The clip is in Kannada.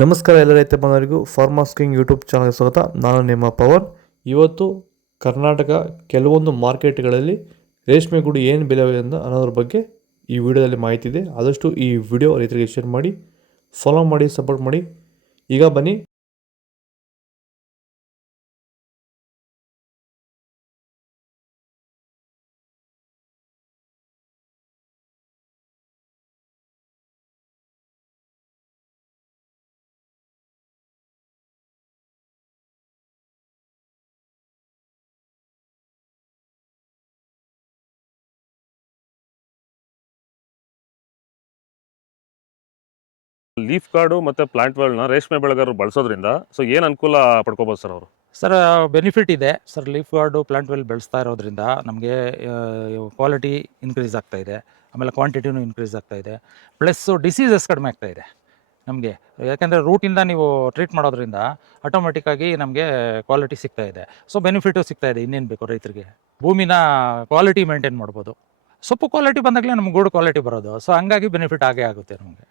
ನಮಸ್ಕಾರ ಎಲ್ಲ ರೈತ ಬಾಂಧವರಿಗೂ ಫಾರ್ಮರ್ಸ್ ಕಿಂಗ್ ಯೂಟ್ಯೂಬ್ ಚಾನಲ್ಗೆ ಸ್ವಾಗತ. ನಾನು ನಿಮ್ಮ ಪವನ್. ಇವತ್ತು ಕರ್ನಾಟಕ ಕೆಲವೊಂದು ಮಾರ್ಕೆಟ್ಗಳಲ್ಲಿ ರೇಷ್ಮೆ ಗೂಡು ಏನು ಬೆಲೆ ಅನ್ನೋದ್ರ ಬಗ್ಗೆ ಈ ವಿಡಿಯೋದಲ್ಲಿ ಮಾಹಿತಿ ಇದೆ. ಆದಷ್ಟು ಈ ವಿಡಿಯೋ ರೈತರಿಗೆ ಶೇರ್ ಮಾಡಿ, ಫಾಲೋ ಮಾಡಿ, ಸಪೋರ್ಟ್ ಮಾಡಿ. ಈಗ ಬನ್ನಿ ಲೀಫ್ ಕಾರ್ಡು ಮತ್ತು ಪ್ಲಾಂಟ್ಗಳನ್ನ ರೇಷ್ಮೆ ಬೆಳೆಗಾರರು ಬಳಸೋದ್ರಿಂದ ಸೊ ಏನು ಅನುಕೂಲ ಪಡ್ಕೋಬೋದು ಸರ್ ಅವರು? ಸರ್ ಬೆನಿಫಿಟ್ ಇದೆ sir. Leaf guard plant well ಬೆಳೆಸ್ತಾ ಇರೋದ್ರಿಂದ ನಮಗೆ ಕ್ವಾಲಿಟಿ ಇನ್ಕ್ರೀಸ್ ಆಗ್ತಾ ಇದೆ, ಆಮೇಲೆ ಕ್ವಾಂಟಿಟಿನೂ ಇನ್ಕ್ರೀಸ್ ಆಗ್ತಾ ಇದೆ, ಪ್ಲಸ್ಸು ಡಿಸೀಸಸ್ ಕಡಿಮೆ ಆಗ್ತಾ ಇದೆ ನಮಗೆ. ಯಾಕೆಂದರೆ ರೂಟಿಂದ ನೀವು ಟ್ರೀಟ್ ಮಾಡೋದ್ರಿಂದ ಆಟೋಮೆಟಿಕ್ಕಾಗಿ ನಮಗೆ ಕ್ವಾಲಿಟಿ ಸಿಗ್ತಾ ಇದೆ. ಸೊ ಬೆನಿಫಿಟು ಸಿಗ್ತಾ ಇದೆ. ಇನ್ನೇನು ಬೇಕು ರೈತರಿಗೆ? ಭೂಮಿನ ಕ್ವಾಲಿಟಿ ಮೇಂಟೈನ್ ಮಾಡ್ಬೋದು. ಸೊಪ್ಪು ಕ್ವಾಲಿಟಿ ಬಂದಾಗಲೇ ನಮ್ಗೆ ಗೂಡು ಕ್ವಾಲಿಟಿ ಬರೋದು. ಸೊ ಹಂಗಾಗಿ ಬೆನಿಫಿಟ್ ಆಗೇ ಆಗುತ್ತೆ ನಮಗೆ.